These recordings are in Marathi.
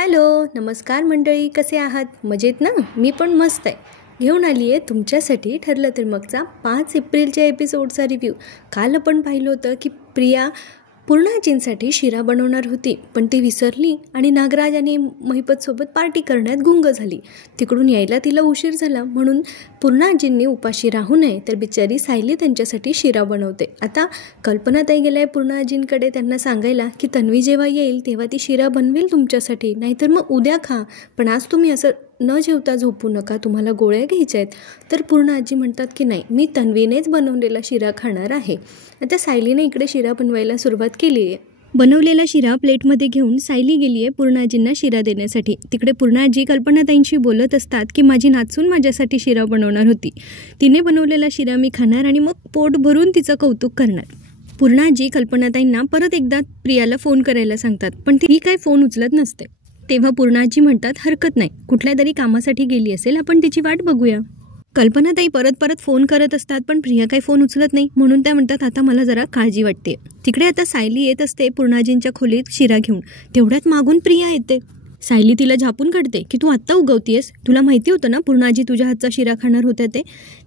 हॅलो, नमस्कार मंडळी, कसे आहात? मजेत ना? मी पण मस्त आहे. घेऊन आली आहे तुमच्यासाठी ठरलं तर मगचा 5 एप्रिलच्या एपिसोडचा रिव्ह्यू. काल आपण पाहिलं होतं की प्रिया पूर्णाजींसाठी शिरा बनवणार होती, पण ती विसरली आणि नागराज आणि महिपतसोबत पार्टी करण्यात गुंग झाली. तिकडून यायला तिला उशीर झाला, म्हणून पूर्णाजींनी उपाशी राहू नये तर बिचारी सायली त्यांच्यासाठी शिरा बनवते. आता कल्पनाताई गेल्या आहे पूर्णाजींकडे त्यांना सांगायला की तन्वी जेव्हा येईल तेव्हा ती शिरा बनवेल तुमच्यासाठी, नाहीतर मग उद्या खा, पण आज तुम्ही असं न जेवता झोपू नका, तुम्हाला गोळ्या घ्यायच्या आहेत. तर पूर्णाजी म्हणतात की नाही, मी तन्वीनेच बनवलेला शिरा खाणार आहे. आता सायलीने इकडे शिरा बनवायला सुरुवात केली आहे. बनवलेला शिरा प्लेटमध्ये घेऊन सायली गेली आहे पूर्णाजींना शिरा देण्यासाठी. तिकडे पूर्णाजी कल्पनाताईंशी बोलत असतात की माझी नाचून माझ्यासाठी शिरा बनवणार होती, तिने बनवलेला शिरा मी खाणार आणि मग पोट भरून तिचं कौतुक करणार. पूर्णाजी कल्पनाताईंना परत एकदा प्रियाला फोन करायला सांगतात, पण ती काय फोन उचलत नसते. तेव्हा पूर्णाजी म्हणतात हरकत नाही, कुठल्या तरी कामासाठी गेली असेल, आपण तिची वाट बघूया. कल्पनाताई परत फोन करत असतात, पण प्रिया काही फोन उचलत नाही, म्हणून त्या म्हणतात आता मला जरा काळजी वाटते. तिकडे आता सायली येत असते पूर्णाजींच्या खोलीत शिरा घेऊन. तेवढ्यात मागून प्रिया येते. सायली तिला झापून काढते की तू आत्ता उगवतीयस, तुला माहिती होतं ना पूर्णाजी तुझ्या हातचा शिरा खाणार होत्या ते.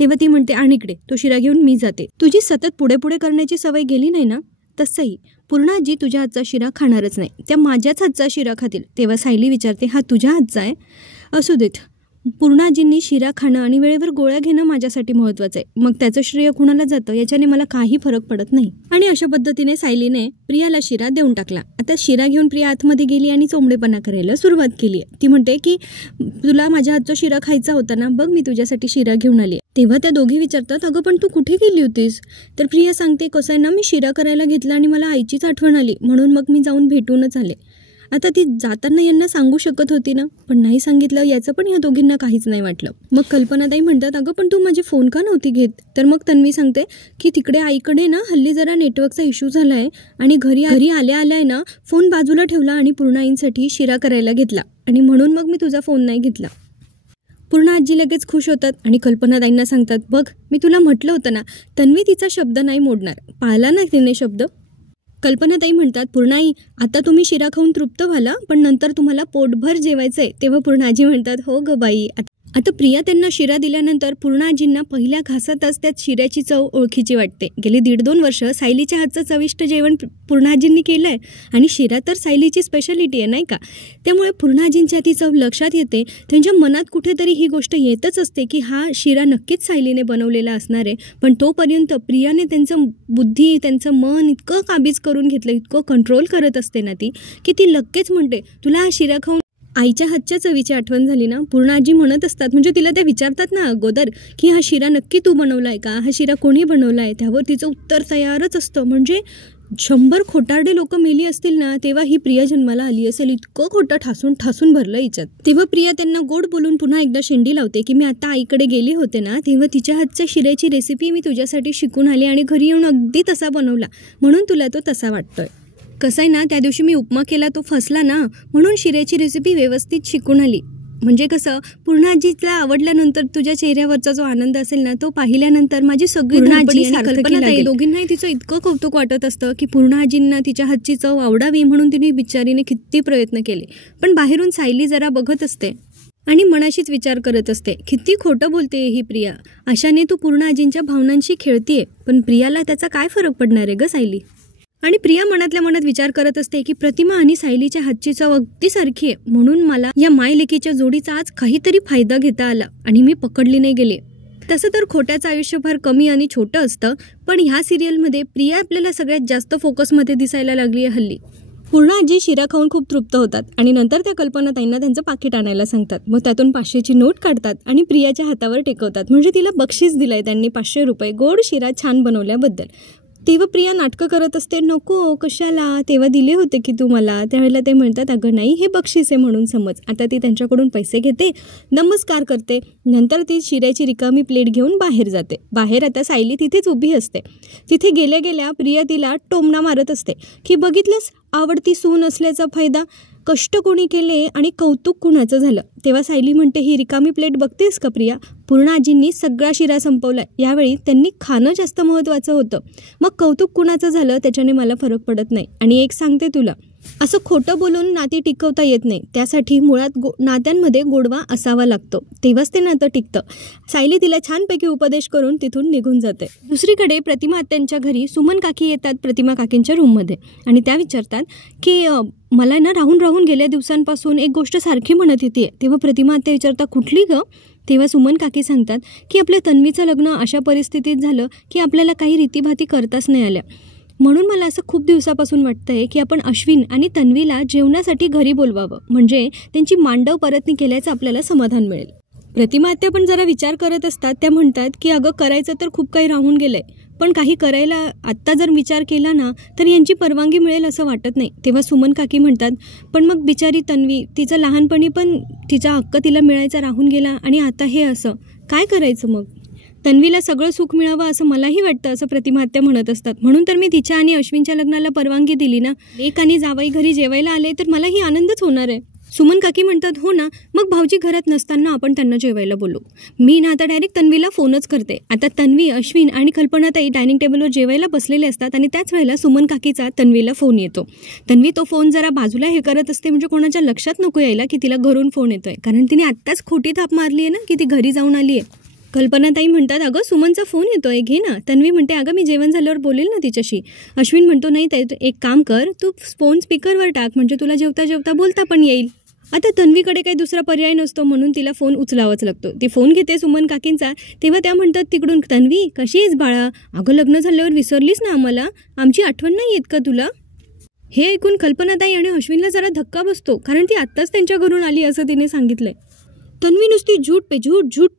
तेव्हा ती म्हणते आणि इकडे तो शिरा घेऊन मी जाते. तुझी सतत पुढे करण्याची सवय गेली नाही ना? तसंही पूर्णाजी तुझ्या हातचा शिरा खाणारच नाही, त्या माझ्याच हातचा शिरा खातील. तेव्हा सायली विचारते हा तुझ्या हातचा आहे? असू देत, पूर्णाजींनी शिरा खाणं आणि वेळेवर गोळ्या घेणं माझ्यासाठी महत्त्वाचं आहे, मग त्याचं श्रेय कुणाला जातं याच्याने मला काही फरक पडत नाही. आणि अशा पद्धतीने सायलीने प्रियाला शिरा देऊन टाकला. आता शिरा घेऊन प्रिया आतमध्ये गेली आणि चोंबडेपणा करायला सुरुवात केली आहे. ती म्हणते की तुला माझ्या हातचा शिरा खायचा होता ना, बघ मी तुझ्यासाठी शिरा घेऊन आली. तेव्हा त्या दोघी विचारतात अगं पण तू कुठे गेली होतीस? तर प्रिया सांगते कसं आहे ना, मी शिरा करायला घेतला आणि मला आईचीच आठवण आली, म्हणून मग मी जाऊन भेटूनच आले. आता ती जाताना यांना सांगू शकत होती ना, पण नाही सांगितलं, याचं पण या दोघींना काहीच नाही वाटलं. मग कल्पनाताई म्हणतात अगं पण तू माझे फोन का नव्हती घेत? तर मग तन्वी सांगते की तिकडे आईकडे ना हल्ली जरा नेटवर्कचा इश्यू झाला आहे आणि घरी आल्या ना फोन बाजूला ठेवला आणि पूर्णाईंसाठी शिरा करायला घेतला आणि म्हणून मग मी तुझा फोन नाही घेतला. पूर्ण आजी लगेच खुश होतात आणि कल्पनाताईंना सांगतात बघ मी तुला म्हटलं होतं ना, तन्वी तिचा शब्द नाही मोडणार, पाळला ना तिने शब्द. कल्पनाताई म्हणतात पूर्णाई आता तुम्ही शिरा खाऊन तृप्त व्हाला, पण नंतर तुम्हाला पोटभर जेवायचंय. तेव्हा पूर्णाजी म्हणतात हो ग बाई. आता प्रिया त्यांना शिरा दिल्यानंतर पूर्णाजींना पहिल्या घासातच त्यात शिऱ्याची चव ओळखीची वाटते. गेली 1.5-2 वर्ष सायलीच्या हातचं चविष्ट जेवण पूर्णाजींनी केलंय आणि शिरा तर सायलीची स्पेशालिटी आहे नाही का. त्यामुळे पूर्णाजींच्या ती चव लक्षात येते. त्यांच्या मनात कुठेतरी ही गोष्ट येतच असते की हा शिरा नक्कीच सायलीने बनवलेला असणार आहे, पण तोपर्यंत प्रियाने त्यांचं बुद्धी त्यांचं मन इतकं काबीज करून घेतलं, इतकं कंट्रोल करत असते ना ती, की ती लगेच म्हणते तुला हा शिरा खाऊन आईच्या हातच्या चवीची आठवण झाली ना. पूर्णाजी म्हणत असतात, म्हणजे तिला त्या विचारतात ना अगोदर की हा शिरा नक्की तू बनवलाय का, हा शिरा कोणी बनवलाय? त्यावर तिचं उत्तर तयारच असतं. म्हणजे 100 खोटारडे लोक मेली असतील ना तेव्हा ही प्रिया जन्माला आली असेल, इतकं खोटं ठासून भरलं हिच्यात. तेव्हा प्रिया त्यांना गोड बोलून पुन्हा एकदा शेंडी लावते की मी आता आईकडे गेले होते ना, तेव्हा तिच्या हातच्या शिऱ्याची रेसिपी मी तुझ्यासाठी शिकून आली आणि घरी येऊन अगदी तसा बनवला, म्हणून तुला तो तसा वाटतोय. कसं आहे ना, त्या दिवशी मी उपमा केला तो फसला ना, म्हणून शिऱ्याची रेसिपी व्यवस्थित शिकून आली. म्हणजे कसं पूर्णाजीला आवडल्यानंतर तुझ्या चेहऱ्यावरचा जो आनंद असेल ना, तो पाहिल्यानंतर माझी सगळी कल्पनाताई दोघींनाही तिचं इतकं कौतुक वाटत असतं की पूर्णाजींना तिच्या हातची चव आवडावी म्हणून तिने बिचारीने किती प्रयत्न केले. पण बाहेरून सायली जरा बघत असते आणि मनाशीच विचार करत असते किती खोटं बोलते ही प्रिया, अशाने तू पूर्णाजींच्या भावनांशी खेळतीये, पण प्रियाला त्याचा काय फरक पडणार आहे ग सायली. आणि प्रिया मनातल्या मनात विचार करत असते की प्रतिमा आणि सायलीच्या हातची चव अगदी सारखी आहे, म्हणून मला या मायलेकीच्या जोडीचा आज काहीतरी फायदा घेता आला आणि मी पकडली नाही गेले. तसं तर खोट्याचं आयुष्य फार कमी आणि छोटं असतं, पण ह्या सिरियलमध्ये प्रिया आपल्याला सगळ्यात जास्त फोकसमध्ये दिसायला लागली आहे हल्ली. पूर्णाजी शिरा खाऊन खूप तृप्त होतात आणि नंतर त्या कल्पनाताईंना त्यांचं पाकिट आणायला सांगतात. मग त्यातून 500ची नोट काढतात आणि प्रियाच्या हातावर टेकवतात, म्हणजे तिला बक्षीस दिलंय त्यांनी 500 रुपये गोड शिरा छान बनवल्याबद्दल. तेव्हा प्रिया नाटकं करत असते, नको कशाला, तेव्हा दिले होते की तू मला. त्यावेळेला ते म्हणतात अगं नाही हे बक्षीस आहे म्हणून समज. आता ती त्यांच्याकडून पैसे घेते, नमस्कार करते, नंतर ती शिऱ्याची रिकामी प्लेट घेऊन बाहेर जाते. बाहेर आता सायली तिथेच उभी असते. तिथे गेल्या प्रिया तिला टोमणा मारत असते की बघितलंस आवडती सून असल्याचा फायदा, कष्ट कोणी केले आणि कौतुक कुणाचं झालं. तेव्हा सायली म्हणते ही रिकामी प्लेट बघतेस का प्रिया, पूर्णाजींनी सगळा शिरा संपवलाय, यावेळी त्यांनी खाणं जास्त महत्त्वाचं होतं, मग कौतुक कुणाचं झालं त्याच्याने मला फरक पडत नाही. आणि एक सांगते तुला, असं खोटं बोलून नाती टिकवता येत नाही. त्यासाठी मुळात नात्यांमध्ये गोडवा असावा लागतो, तेव्हाच ते नातं टिकतं. सायली तिला छानपैकी उपदेश करून तिथून निघून जाते. दुसरीकडे प्रतिमा आत्यांच्या घरी सुमन काकी येतात प्रतिमा काकींच्या रूममध्ये आणि त्या विचारतात की मला ना राहून गेल्या दिवसांपासून एक गोष्ट सारखी म्हणत येते. तेव्हा प्रतिमा आत्या विचारतात कुठली गं? तेव्हा सुमन काकी सांगतात की आपल्या तन्वीचं लग्न अशा परिस्थितीत झालं की आपल्याला काही रीतीभाती करताच नाही आल्या. म्हणून मला असं खूप दिवसापासून वाटतंय की आपण अश्विन आणि तन्वीला जेवणासाठी घरी बोलवावं, म्हणजे त्यांची मांडव परतणी केल्याचं आपल्याला समाधान मिळेल. प्रतिमा आत्या पण जरा विचार करत असतात. त्या म्हणतात की अगं करायचं तर खूप काही राहून गेलंय, पण काही करायला आत्ता जर विचार केला ना तर यांची परवानगी मिळेल असं वाटत नाही. तेव्हा सुमन काकी म्हणतात पण मग बिचारी तन्वी, तिचं लहानपणी पण तिचा हक्क तिला मिळायचा राहून गेला आणि आता हे असं काय करायचं मग? तन्वीला सगळं सुख मिळावं असं मलाही वाटतं असं प्रतिमा आत्या म्हणत असतात. म्हणून तर मी तिच्या आणि अश्विनच्या लग्नाला परवानगी दिली ना. एक आणि जावई घरी जेवायला आले तर मलाही आनंदच होणार आहे. सुमन काकी म्हणतात हो ना, मग भाऊजी घरात नसताना आपण त्यांना जेवायला बोलू. मी ना आता डायरेक्ट तन्वीला फोनच करते. आता तन्वी, अश्विन आणि कल्पनाताई डायनिंग टेबलवर जेवायला बसलेले असतात आणि त्याच वेळेला सुमन काकीचा तन्वीला फोन येतो. तन्वी तो फोन जरा बाजूला हे करत असते, म्हणजे कोणाच्या लक्षात नको यायला की तिला घरून फोन येतोय, कारण तिने आत्ताच खोटी थाप मारली आहे ना की ती घरी जाऊन आली आहे. कल्पनाताई म्हणतात अगं सुमनचा फोन येतोय, घे ना. तन्वी म्हणते अगं मी जेवण झाल्यावर बोलेल ना तिच्याशी. अश्विन म्हणतो नाही ताई, एक काम कर, तू फोन स्पीकरवर टाक, म्हणजे तुला जेवता जेवता बोलता पण येईल. आता तन्वीकडे काही दुसरा पर्याय नसतो म्हणून तिला फोन उचलावाच लागतो. ती फोन घेते सुमन काकींचा. तेव्हा त्या म्हणतात तिकडून तन्वी कशी आहेस बाळा? अगं लग्न झाल्यावर विसरलीस ना आम्हाला, आमची आठवण नाही येत का तुला? हे ऐकून कल्पनाताई आणि अश्विनला जरा धक्का बसतो, कारण ती आत्ताच त्यांच्या घरून आली असं तिने सांगितलंय. तन्वी नुसती झूट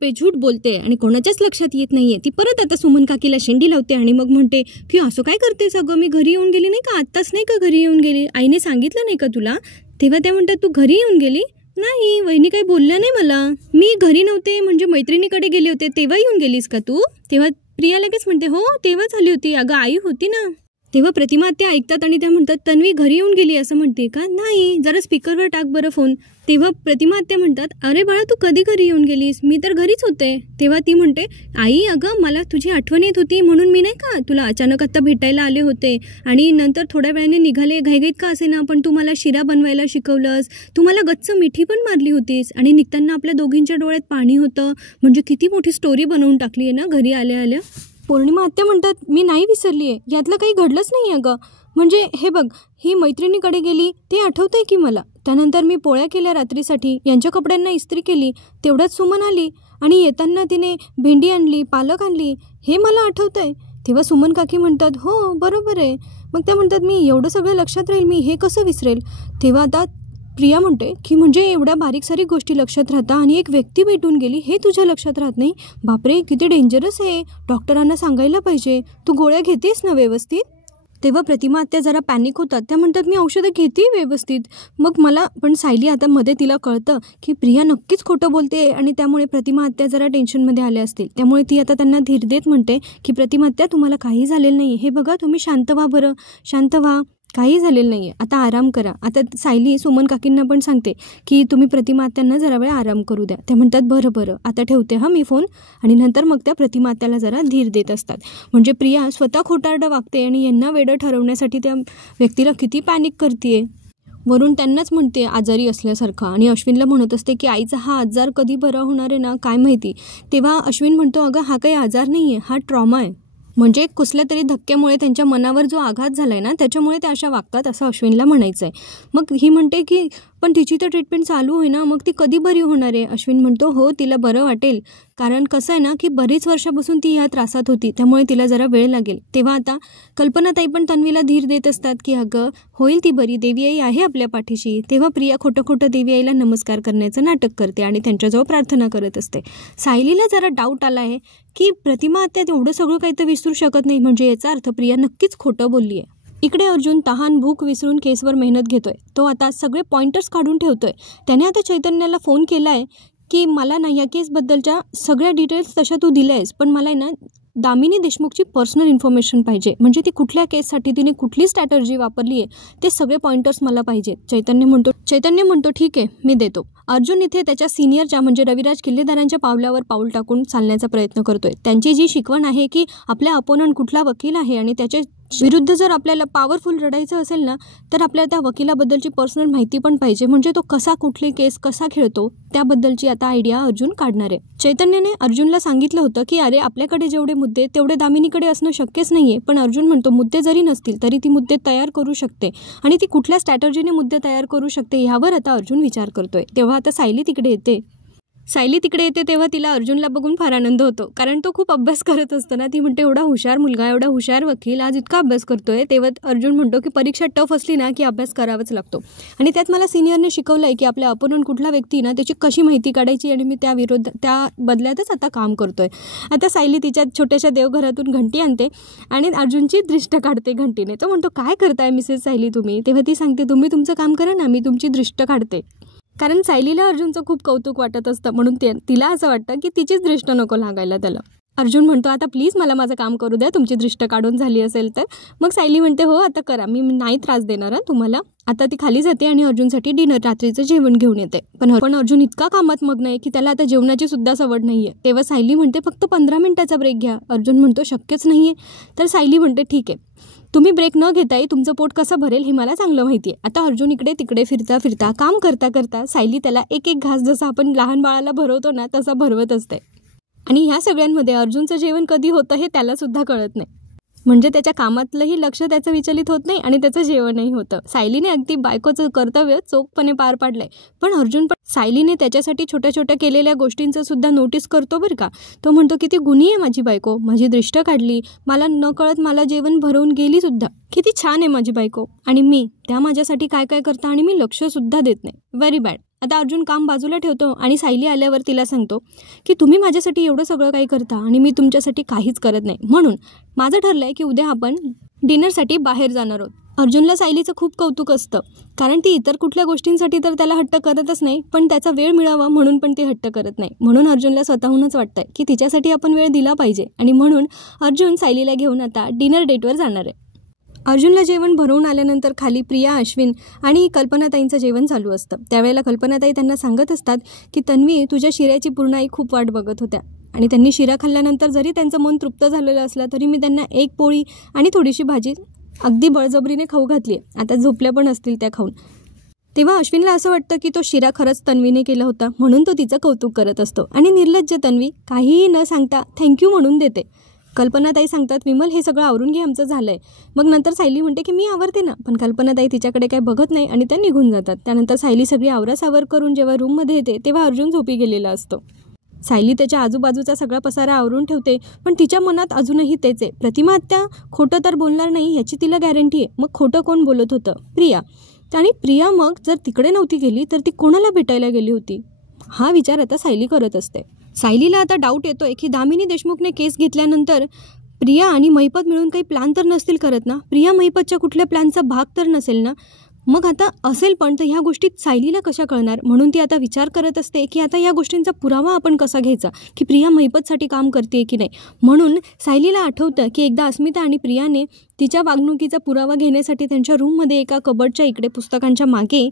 पे झूट बोलते आणि कोणाच्याच लक्षात येत नाहीये. ती परत आता सुमन काकीला शेंडी लावते आणि मग म्हणते की असं काय करतेस अगं, मी घरी येऊन गेली नाही का? आत्ताच नाही का घरी येऊन गेली? आईने सांगितलं नाही का तुला? तेव्हा त्या म्हणतात तू घरी येऊन गेली? नाही, वहिनी काही बोलल्या नाही मला. मी घरी नव्हते, म्हणजे मैत्रिणीकडे गेले होते. तेव्हा येऊन गेलीस का तू? तेव्हा प्रिया लगेच म्हणते हो तेव्हाच आली होती, अगं आई होती ना. तेव्हा प्रतिमा आत्या ऐकतात आणि त्या म्हणतात तन्वी घरी येऊन गेली असं म्हणते का? नाही, जरा स्पीकरवर टाक बरं फोन. तेव्हा प्रतिमा आत्या म्हणतात अरे बाळा तू कधी घरी येऊन गेलीस? मी तर घरीच होते. तेव्हा ती म्हणते आई अगं मला तुझी आठवण येत होती म्हणून मी नाही का तुला अचानक आत्ता भेटायला आले होते आणि नंतर थोड्या वेळाने निघाले, घाईघाईत का असे ना, पण तू मला शिरा बनवायला शिकवलंस, तू मला गच्च मिठी पण मारली होतीस आणि निघताना आपल्या दोघींच्या डोळ्यात पाणी होतं, म्हणजे किती मोठी स्टोरी बनवून टाकली आहे ना घरी आल्या आल्या. पौर्णिमा आत्या म्हणतात मी नाही विसरली आहे, यातलं काही घडलंच नाही अगं. म्हणजे हे बघ, ही मैत्रिणीकडे गेली ते आठवतंय की मला. त्यानंतर मी पोळ्या केल्या रात्रीसाठी, यांच्या कपड्यांना इस्त्री केली, तेवढ्यात सुमन आली आणि येताना तिने भेंडी आणली, पालक आणली, हे मला आठवतंय. तेव्हा सुमन काकी म्हणतात हो बरोबर आहे. मग त्या म्हणतात मी एवढं सगळं लक्षात राहील, मी हे कसं विसरेल? तेव्हा आता प्रिया म्हणते की म्हणजे एवढ्या बारीक सारीक गोष्टी लक्षात राहता आणि एक व्यक्ती भेटून गेली हे तुझ्या लक्षात राहत नाही? बापरे किती डेंजरस आहे, डॉक्टरांना सांगायला पाहिजे. तू गोळ्या घेतेस ना व्यवस्थित? तेव्हा प्रतिमा आत्या जरा पॅनिक होतात. त्या म्हणतात मी औषधं घेते व्यवस्थित. मग मला पण सायली आता मध्ये तिला कळतं की प्रिया नक्कीच खोटं बोलते आणि त्यामुळे प्रतिमा आत्या जरा टेन्शनमध्ये आल्या असतील. त्यामुळे ती आता त्यांना धीर देत म्हणते की प्रतिमा आत्या तुम्हाला काही झालेलं नाही, हे बघा तुम्ही शांत व्हा बरं, शांत व्हा, काही झालेलं नाही आहे, आता आराम करा. आता सायली सुमन काकींना पण सांगते की तुम्ही प्रतिमा आत्यांना जरा वेळ आराम करू द्या. त्या म्हणतात बरं आता ठेवते हां मी फोन. आणि नंतर मग त्या प्रतिमा आत्याला जरा धीर देत असतात. म्हणजे प्रिया स्वतः खोटारडं वागते आणि यांना वेडं ठरवण्यासाठी त्या व्यक्तीला किती पॅनिक करते. वरून त्यांनाच म्हणते आजारी असल्यासारखं आणि अश्विनला म्हणत असते की आईचा हा आजार कधी बरा होणार आहे ना काय माहिती. तेव्हा अश्विन म्हणतो अगं हा काही आजार नाही आहे, हा ट्रॉमा आहे. म्हणजे कुठल्या तरी धक्क्यामुळे त्यांच्या मनावर जो आघात झाला आहे ना त्याच्यामुळे त्या अशा वागतात असं अश्विनला म्हणायचं आहे. मग ही म्हणते की पण तिची तर ट्रीटमेंट चालू आहे ना, मग ती कधी बरी होणार आहे? अश्विन म्हणतो हो तिला बरं वाटेल, कारण कसं आहे ना की बरीच वर्षापासून ती ह्या त्रासात होती, त्यामुळे तिला जरा वेळ लागेल. तेव्हा आता कल्पनाताई पण तन्वीला धीर देत असतात की अगं होईल ती बरी, देवी आई आहे आपल्या पाठीशी. तेव्हा प्रिया खोटं देवी आईला नमस्कार करण्याचं नाटक करते आणि त्यांच्याजवळ प्रार्थना करत असते. सायलीला जरा डाऊट आला आहे की प्रतिमा आत्या एवढं सगळं काही तर विसरू शकत नाही, म्हणजे याचा अर्थ प्रिया नक्कीच खोटं बोलली आहे. इकडे अर्जुन तहान भूक विसरून केसवर मेहनत घेतोय. तो आता सगळे पॉइंटर्स काढून ठेवतोय. त्याने आता चैतन्याला फोन केला आहे की मला ना या केसबद्दलच्या सगळ्या डिटेल्स तशा तू दिल्या आहेस, पण मला आहे ना दामिनी देशमुखची पर्सनल इन्फॉर्मेशन पाहिजे, म्हणजे ती कुठल्या केससाठी तिने कुठली स्ट्रॅटर्जी वापरली आहे ते सगळे पॉइंटर्स मला पाहिजेत. चैतन्य म्हणतो ठीक आहे मी देतो. अर्जुन इथे त्याच्या सिनियरच्या म्हणजे रविराज किल्लेदारांच्या पावलावर पाऊल टाकून चालण्याचा प्रयत्न करतोय. त्यांची जी शिकवण आहे की आपल्या अपोनंट कुठला वकील आहे आणि त्याचे विरुद्ध जर आपल्याला पॉवरफुल रडायचं असेल ना, तर आपल्याला त्या वकिलाबद्दलची पर्सनल माहिती पण पाहिजे, म्हणजे तो कसा कुठले केस कसा खेळतो त्याबद्दलची आता आयडिया अर्जुन काढणार आहे. चैतन्यने अर्जुनला सांगितलं होतं की अरे आपल्याकडे जेवढे मुद्दे तेवढे दामिनीकडे असणं शक्यच नाही आहे, पण अर्जुन म्हणतो मुद्दे जरी नसतील तरी ती मुद्दे तयार करू शकते आणि ती कुठल्या स्ट्रॅटर्जीने मुद्दे तयार करू शकते यावर आता अर्जुन विचार करतोय. तेव्हा आता सायली तिकडे येते तेव्हा तिला अर्जुनला बघून फार आनंद होतो, कारण तो खूप अभ्यास करत असतो ना. ती म्हणते एवढा हुशार मुलगा, एवढा हुशार वकील आज इतका अभ्यास करतोय. तेव्हा अर्जुन म्हणतो की परीक्षा टफ असली ना की अभ्यास करावाच लागतो आणि त्यात मला सिनियरने शिकवलं आहे की आपल्या अपोनंट कुठला व्यक्ती ना त्याची कशी माहिती काढायची आणि मी त्या बदल्यातच आता काम करतोय. आता सायली तिच्या छोट्याशा देवघरातून घंटी आणते आणि अर्जुनची दृष्ट काढते घंटीने. तो म्हणतो काय करताय मिसेस सायली तुम्ही? तेव्हा ती सांगते तुम्ही तुमचं काम करा ना, मी तुमची दृष्ट काढते. कारण सायलीला अर्जुनचं खूप कौतुक वाटत असतं, म्हणून तिला असं वाटतं की तिचीच दृष्ट नको लागायला त्याला. अर्जुन म्हणतो आता प्लीज मला माझं काम करू द्या, तुमची दृष्ट काढून झाली असेल तर. मग सायली म्हणते हो आता करा, मी नाही त्रास देणार तुम्हाला. आता ती खाली जाते आणि अर्जुनसाठी रात्रीचं जेवण घेऊन येते. पण अर्जुन इतका कामात मग्न आहे की त्याला आता जेवणाची सुद्धा सवड नाहीये. तेव्हा सायली म्हणते फक्त 15 मिनिटाचा ब्रेक घ्या. अर्जुन म्हणतो शक्यच नाहीये. तर सायली म्हणते ठीक आहे, तुम्ही ब्रेक न घेताही तुमचं पोट कसं भरेल हे मला चांगलं माहिती आहे. आता अर्जुन इकडे तिकडे फिरता काम करता सायली त्याला एक एक घास जसा आपण लहान बाळाला भरवतो ना तसा भरवत असते. आणि ह्या सगळ्यांमध्ये अर्जुनचं जेवण कधी होतं हे त्याला सुद्धा कळत नाही, म्हणजे त्याच्या कामातलंही लक्ष त्याचं विचलित होत नाही आणि त्याचं जेवणही होतं. सायलीने अगदी बायकोचं कर्तव्य चोखपणे पार पाडलंय, पण अर्जुन पण सायलीने त्याच्यासाठी छोट्या छोट्या केलेल्या गोष्टींचं सुद्धा नोटीस करतो बरं का. तो म्हणतो किती गुणी आहे माझी बायको, माझी दृष्ट काढली, मला न कळत मला जेवण भरवून गेली सुद्धा, किती छान आहे माझी बायको. आणि मी त्या माझ्यासाठी काय काय करता आणि मी लक्ष सुद्धा देत नाही. Very bad. आता अर्जुन काम बाजूला ठेवतो आणि सायली आल्यावर तिला सांगतो की तुम्ही माझ्यासाठी एवढं सगळं काही करता आणि मी तुमच्यासाठी काहीच करत नाही, म्हणून माझं ठरलं आहे की उद्या आपण डिनरसाठी बाहेर जाणार आहोत. अर्जुनला सायलीचं खूप कौतुक असतं, कारण ती इतर कुठल्या गोष्टींसाठी तर त्याला हट्ट करतच नाही, पण त्याचा वेळ मिळावा म्हणून पण ती हट्ट करत नाही. म्हणून अर्जुनला स्वतःहूनच वाटतंय की तिच्यासाठी आपण वेळ दिला पाहिजे आणि म्हणून अर्जुन सायलीला घेऊन आता डिनर डेटवर जाणार आहे. अर्जुनला जेवण भरवून आल्यानंतर खाली प्रिया, अश्विन आणि कल्पनाताईंचं जेवण चालू असतं. त्यावेळेला कल्पनाताई त्यांना सांगत असतात की तन्वी तुझ्या शिऱ्याची पूर्ण आई खूप वाट बघत होत्या आणि त्यांनी शिरा खाल्ल्यानंतर जरी त्यांचं मन तृप्त झालेलं असलं तरी मी त्यांना एक पोळी आणि थोडीशी भाजी अगदी बळजबरीने खाऊ घातली आहे. आता झोपल्या पण असतील त्या खाऊन. तेव्हा अश्विनला असं वाटतं की तो शिरा खरंच तन्वीने केला होता, म्हणून तो तिचं कौतुक करत असतो आणि निर्लज्ज तन्वी काहीही न सांगता थँक्यू म्हणून देते. कल्पनाताई सांगतात विमल हे सगळं आवरून घे, आमचं झालंय. मग नंतर सायली म्हणते की मी आवरते ना, पण कल्पनाताई तिच्याकडे काही बघत नाही आणि त्या निघून जातात. त्यानंतर सायली सगळी आवरासावर करून जेव्हा रूममध्ये येते तेव्हा अर्जुन झोपी गेलेला असतो. सायली त्याच्या आजूबाजूचा सगळा पसारा आवरून ठेवते, पण तिच्या मनात अजूनही तेच आहे. प्रतिमा आत्या खोटं तर बोलणार नाही याची तिला गॅरंटी आहे. मग खोटं कोण बोलत होतं? प्रिया. आणि प्रिया मग जर तिकडे नव्हती गेली तर ती कोणाला भेटायला गेली होती हा विचार आता सायली करत असते. सायलीला आता डाऊट येतोय की दामिनी देशमुखने केस घेतल्यानंतर प्रिया आणि महिपत मिळून काही प्लॅन तर नसतील करत ना, प्रिया महिपतच्या कुठल्या प्लॅनचा भाग तर नसेल ना. मग आता असेल पण तर ह्या गोष्टीत सायलीला कशा कळणार, म्हणून ती आता विचार करत असते की आता या गोष्टींचा पुरावा आपण कसा घ्यायचा की प्रिया महिपतसाठी काम करते की नाही. म्हणून सायलीला आठवतं की एकदा अस्मिता आणि प्रियाने तिच्या वागणुकीचा पुरावा घेण्यासाठी त्यांच्या रूममध्ये एका कबर्डच्या इकडे पुस्तकांच्या मागे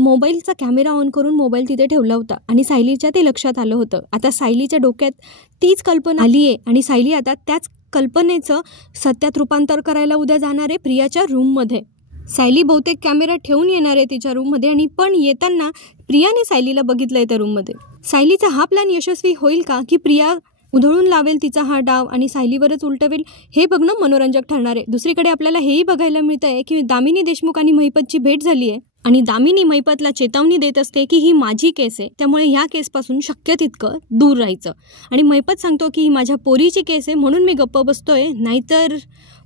मोबाईलचा कॅमेरा ऑन करून मोबाईल तिथे ठेवला होता आणि सायलीच्या ते लक्षात आलं होतं. आता सायलीच्या डोक्यात तीच कल्पना आली आहे आणि सायली आता त्याच कल्पनेचं सत्यात रूपांतर करायला उद्या जाणार आहे प्रियाच्या रूममध्ये. सायली बहुतेक कॅमेरा ठेवून येणार आहे तिच्या रूममध्ये आणि पण येताना प्रियाने सायलीला बघितलंय त्या रूममध्ये. सायलीचा हा प्लॅन यशस्वी होईल का की प्रिया उधळून लावेल तिचा हा डाव आणि सायलीवरच उलटवेल हे बघणं मनोरंजक ठरणार आहे. दुसरीकडे आपल्याला हेही बघायला मिळतं आहे की दामिनी देशमुख आणि महिपतची भेट झाली आहे आणि दामिनी महिपतला चेतावणी देत असते की ही माझी केस आहे, त्यामुळे ह्या केसपासून शक्य तितकं दूर राहायचं. आणि महिपत सांगतो की ही माझ्या पोरीची केस आहे म्हणून मी गप्प बसतोय, नाहीतर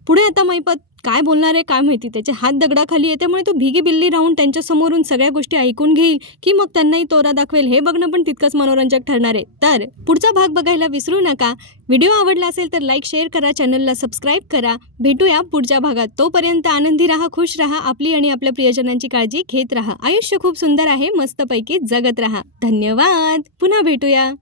पुढे आता महिपत काय बोलणार आहे काय माहिती. त्याचे हात दगडाखाली आहे, त्यामुळे तो भिगी बिल्ली राहून त्यांच्या समोरून सगळ्या गोष्टी ऐकून घेईल की मग त्यांनाही तोरा दाखवेल हे बघणं पण तितकंच मनोरंजक ठरणार आहे. तर पुढचा भाग बघायला विसरू नका. व्हिडिओ आवडला असेल तर लाईक शेअर करा, चॅनलला सबस्क्राईब करा. भेटूया पुढच्या भागात. तोपर्यंत आनंदी राहा, खुश राहा, आपली आणि आपल्या प्रियजनांची काळजी घेत राहा. आयुष्य खूप सुंदर आहे, मस्तपैकी जगत राहा. धन्यवाद. पुन्हा भेटूया.